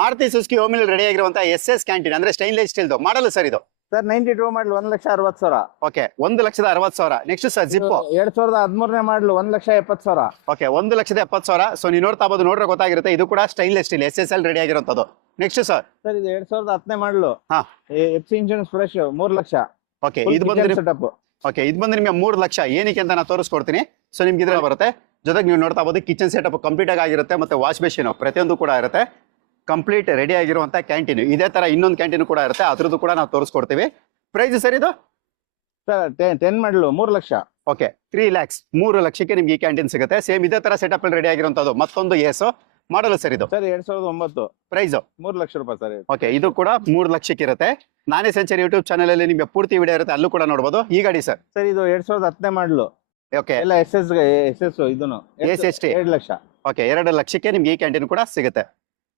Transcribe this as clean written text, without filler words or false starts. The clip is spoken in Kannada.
ಮಾರುತಿ ಸುಜುಕಿ ಓಮಿನಿ ರೆಡಿ ಆಗಿರುವಂತ SS ಕ್ಯಾಂಟೀನ್ ಅಂದ್ರೆ ಸ್ಟೈನ್ಲೆಸ್ ಸ್ಟೀಲ್ ಮಾಡಲು ಸರ್ ಇದು ಸರ್ 92 ಮಾಡಲ್ 1,60,000. ಓಕೆ 1,60,000. ನೆಕ್ಸ್ಟ್ ಸರ್ ಜಿಪ್ಪು 2013 ಮಾಡಲ್ 1,70,000. ಓಕೆ 1,70,000. ಸೊ ನೀವು ನೋಡ್ತಾ ಬೋದು, ನೋಡ್ರೆ ಗೊತ್ತಾಗಿರುತ್ತೆ. ಇದು ಕೂಡ ಸ್ಟೈನ್ಲೆಸ್ ಸ್ಟೀಲ್ SSL ರೆಡಿ ಆಗಿರುವಂತದ್ದು. ನೆಕ್ಸ್ಟ್ ಸರ್ ಇದು 2010 ಮಾಡಲು ಹಾ FC insurance fresh 3 lakh. Okay ಇದು ಬಂದ್ರೆ ಸೆಟಪ್. ಓಕೆ ಇದು ಬಂದ್ರೆ ನಿಮಗೆ 3 ಲಕ್ಷ. ಏನಕ್ಕೆ ಅಂತ ನಾನು ತೋರಿಸ್ಕೊಡ್ತೀನಿ. ಸೊ ನಿಮ್ಗೆ ಇದ್ರಲ್ಲಿ ಬರುತ್ತೆ. ಜೊತೆಗೆ ನೀವು ನೋಡ್ತಾ ಬೋದು ಕಿಚನ್ ಸೆಟಪ್ ಕಂಪ್ಲೀಟ್ ಆಗಿರುತ್ತೆ, ಮತ್ತೆ ವಾಶ್ ಬೇಸಿನ್ ಪ್ರತಿಯೊಂದು ಕೂಡ ಇರುತ್ತೆ. ಕಂಪ್ಲೀಟ್ ರೆಡಿ ಆಗಿರುವಂತ ಕ್ಯಾಂಟೀನ್. ಇದೇ ತರ ಇನ್ನೊಂದು ಕ್ಯಾಂಟೀನ್ ಕೂಡ ಇರುತ್ತೆ, ಅದ್ರದ್ದು ಕೂಡ ನಾವು ತೋರಿಸ್ಕೊಡ್ತೀವಿ. ಪ್ರೈಸ್ ಸರ್ ಇದು ಸರ್ 10 ಮಾಡಲು 3 ಲಕ್ಷ. ಓಕೆ 3 lakhs 3 ಲಕ್ಷಕ್ಕೆ ನಿಮ್ಗೆ ಈ ಕ್ಯಾಂಟೀನ್ ಸಿಗುತ್ತೆ. ಸೇಮ್ ಇದೇ ತರ ಸೆಟಪ್ ರೆಡಿ ಆಗಿರುವಂತದ್ದು. ಮತ್ತೊಂದು ಎಸ್ ಮಾಡಲು ಸರ್ ಇದು ಸರ್ 2009 ಪ್ರೈಸ್ 3 ಲಕ್ಷ ರೂಪಾಯಿ ಸರ್. ಓಕೆ ಇದು ಕೂಡ 3 ಲಕ್ಷಕ್ಕೆ ಇರುತ್ತೆ. ನಾನೇ ಸೆಂಚುರಿ ಯೂಟ್ಯೂಬ್ ಚಾನಲ್ ಅಲ್ಲಿ ನಿಮಗೆ ಪೂರ್ತಿ ವಿಡಿಯೋ ಇರುತ್ತೆ, ಅಲ್ಲೂ ಕೂಡ ನೋಡಬಹುದು. ಈ ಗಾಡಿ ಸರ್ ಸರ್ ಇದು 2010 ಮಾಡಲು. ಓಕೆ ಎಲ್ಲ SS ಇದನ್ನು SST 2 ಲಕ್ಷ. ಓಕೆ 2 ಲಕ್ಷಕ್ಕೆ ನಿಮ್ಗೆ ಈ ಕ್ಯಾಂಟೀನ್ ಕೂಡ ಸಿಗುತ್ತೆ.